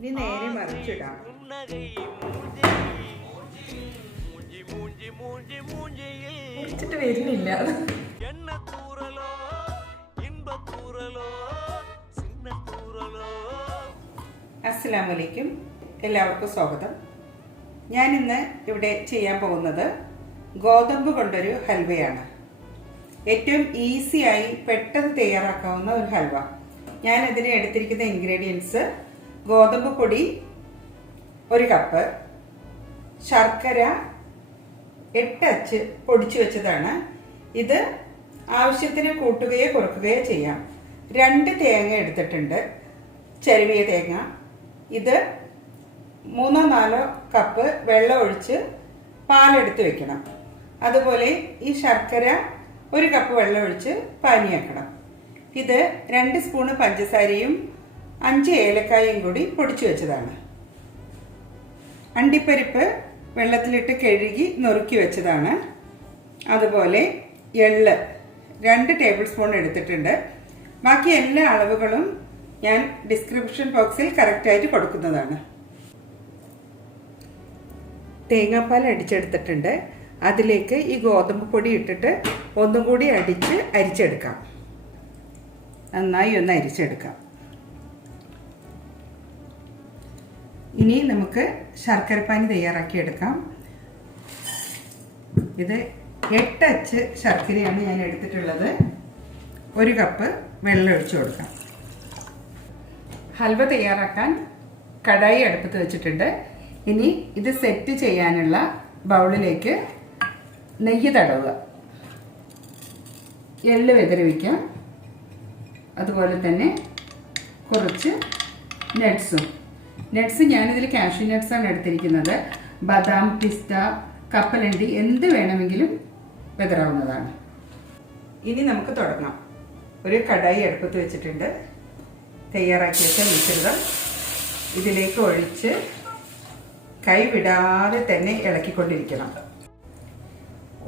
നീ നേരെ മറിച്ചിടാം. വരുന്നില്ല. അസ്സാം വലൈക്കും എല്ലാവർക്കും സ്വാഗതം. ഞാൻ ഇന്ന് ഇവിടെ ചെയ്യാൻ പോകുന്നത് ഗോതമ്പ് കൊണ്ടൊരു ഹൽവയാണ്. ഏറ്റവും ഈസിയായി പെട്ടെന്ന് തയ്യാറാക്കാവുന്ന ഒരു ഹൽവ. ഞാനതിന് എടുത്തിരിക്കുന്ന ഇൻഗ്രീഡിയൻസ് ഗോതമ്പ് പൊടി ഒരു കപ്പ് ശർക്കര എട്ട് അച്ച് പൊടിച്ചു വെച്ചതാണ്. ഇത് ആവശ്യത്തിന് കൂട്ടുകയോ കുറക്കുകയോ ചെയ്യാം. രണ്ട് തേങ്ങ എടുത്തിട്ടുണ്ട്. ചെരുവിയ തേങ്ങ. ഇത് മൂന്നോ നാലോ കപ്പ് വെള്ളം ഒഴിച്ച് പാലെടുത്ത് വെക്കണം. അതുപോലെ ഈ ശർക്കര ഒരു കപ്പ് വെള്ളം ഒഴിച്ച് പാനിയാക്കണം ഇത് രണ്ട് സ്പൂണ് പഞ്ചസാരയും അഞ്ച് ഏലക്കായും കൂടി പൊടിച്ചു വെച്ചതാണ്. അണ്ടിപ്പരിപ്പ് വെള്ളത്തിലിട്ട് കഴുകി നുറുക്കി വെച്ചതാണ്. അതുപോലെ എള്ള് രണ്ട് ടേബിൾ സ്പൂൺ എടുത്തിട്ടുണ്ട്. ബാക്കി എല്ലാ അളവുകളും ഞാൻ ഡിസ്ക്രിപ്ഷൻ ബോക്സിൽ കറക്റ്റായിട്ട് കൊടുക്കുന്നതാണ്. തേങ്ങാപ്പാൽ അടിച്ചെടുത്തിട്ടുണ്ട്. അതിലേക്ക് ഈ ഗോതമ്പ് പൊടി ഇട്ടിട്ട് ഒന്നും കൂടി അടിച്ച് അരിച്ചെടുക്കാം. നന്നായി ഒന്ന് അരിച്ചെടുക്കാം. ഇനി നമുക്ക് ശർക്കരപ്പാനി തയ്യാറാക്കിയെടുക്കാം ഇത് എട്ട് അച്ച് ശർക്കരയാണ് ഞാൻ എടുത്തിട്ടുള്ളത്. ഒരു കപ്പ് വെള്ളം ഒഴിച്ചു കൊടുക്കാം. ഹൽവ തയ്യാറാക്കാൻ കടായി അടുപ്പത്ത് വെച്ചിട്ടുണ്ട്. ഇനി ഇത് സെറ്റ് ചെയ്യാനുള്ള ബൗളിലേക്ക് നെയ്യ് തടവുക. എള്ള് വെതറി വയ്ക്കാം. അതുപോലെ തന്നെ കുറച്ച് നട്ട്സും നട്ട്സ് ഞാനിതിൽ കാഷ്യൂ നട്ട്സാണ് എടുത്തിരിക്കുന്നത്. ബദാം പിസ്ത കപ്പലണ്ടി എന്ത് വേണമെങ്കിലും വെതറാവുന്നതാണ്. ഇനി നമുക്ക് തുടങ്ങാം. ഒരു കടായി അടുപ്പത്ത് വെച്ചിട്ടുണ്ട്. തയ്യാറാക്കി വെച്ച മിശ്രിതം ഇതിലേക്ക് ഒഴിച്ച് കൈവിടാതെ തന്നെ ഇളക്കിക്കൊണ്ടിരിക്കണം.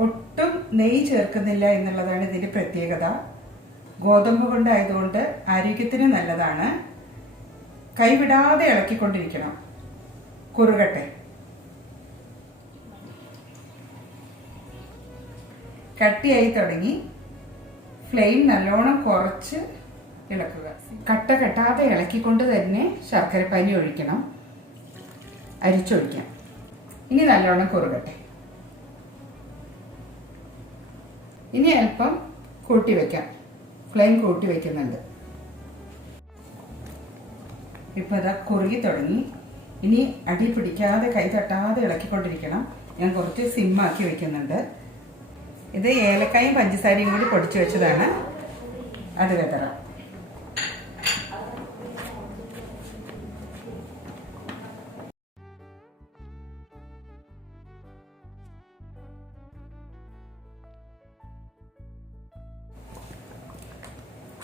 ഒട്ടും നെയ്യ് ചേർക്കുന്നില്ല എന്നുള്ളതാണ് ഇതിന്റെ പ്രത്യേകത. ഗോതമ്പ് കൊണ്ടായതുകൊണ്ട് ആരോഗ്യത്തിന് നല്ലതാണ്. കൈവിടാതെ ഇളക്കിക്കൊണ്ടിരിക്കണം. കുറുകട്ടെ. കട്ടിയായി തുടങ്ങി. ഫ്ലെയിം നല്ലോണം കുറച്ച് ഇളക്കുക. കട്ട കെട്ടാതെ ഇളക്കിക്കൊണ്ട് തന്നെ ശർക്കരപ്പാനി ഒഴിക്കണം. അരിച്ചൊഴിക്കാം. ഇനി നല്ലോണം കുറുകട്ടെ. ഇനി അല്പം കൂട്ടി വയ്ക്കാം ഫ്ലെയിം കൂട്ടി വയ്ക്കുന്നുണ്ട് ഇപ്പം അതാ കുറുകി തുടങ്ങി. ഇനി അടി പിടിക്കാതെ കൈ തട്ടാതെ ഇളക്കിക്കൊണ്ടിരിക്കണം. ഞാൻ കുറച്ച് സിമ്മാക്കി വെക്കുന്നുണ്ട്. ഇത് ഏലക്കായും പഞ്ചസാരയും കൂടി പൊടിച്ചു വെച്ചതാണ്. അത് വെതറാം.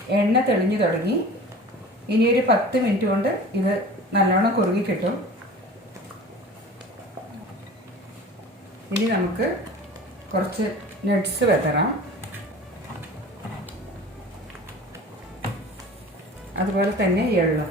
എണ്ണ തെളിഞ്ഞു തുടങ്ങി. ഇനി ഒരു പത്ത് മിനിറ്റ് കൊണ്ട് ഇത് നല്ലോണം കുറുകി കിട്ടും. ഇനി നമുക്ക് കുറച്ച് നട്ട്സ് വെതറാം. അതുപോലെ തന്നെ എള്ളും.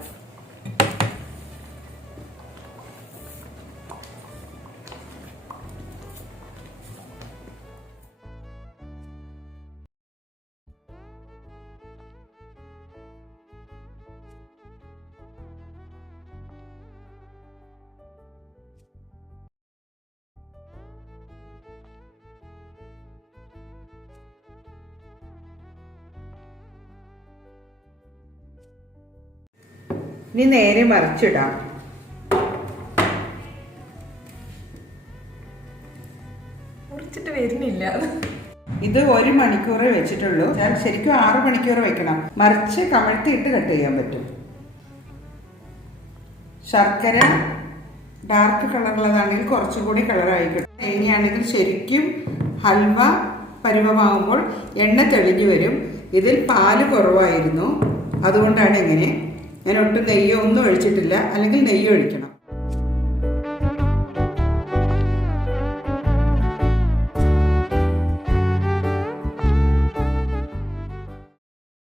ഇനി നേരെ മറിച്ചിടാം. മുറിച്ചിട്ട് വരുന്നില്ല. ഇത് ഒരു മണിക്കൂറേ വെച്ചിട്ടുള്ളൂ. ഞാൻ ശരിക്കും ആറ് മണിക്കൂർ വെക്കണം. മറിച്ച് കമഴ്ത്തിയിട്ട് കട്ട് ചെയ്യാൻ പറ്റും. ശർക്കര ഡാർക്ക് കളറുള്ളതാണെങ്കിൽ കുറച്ചും കൂടി കളറായി കിട്ടും തേങ്ങയാണെങ്കിൽ ശരിക്കും ഹൽവ പരുവമാകുമ്പോൾ എണ്ണ തെളിഞ്ഞു വരും. ഇതിൽ പാൽ കുറവായിരുന്നു. അതുകൊണ്ടാണ് ഇങ്ങനെ ഞാൻ ഒട്ടും നെയ്യോ ഒന്നും ഒഴിച്ചിട്ടില്ല. അല്ലെങ്കിൽ നെയ്യ് ഒഴിക്കണം.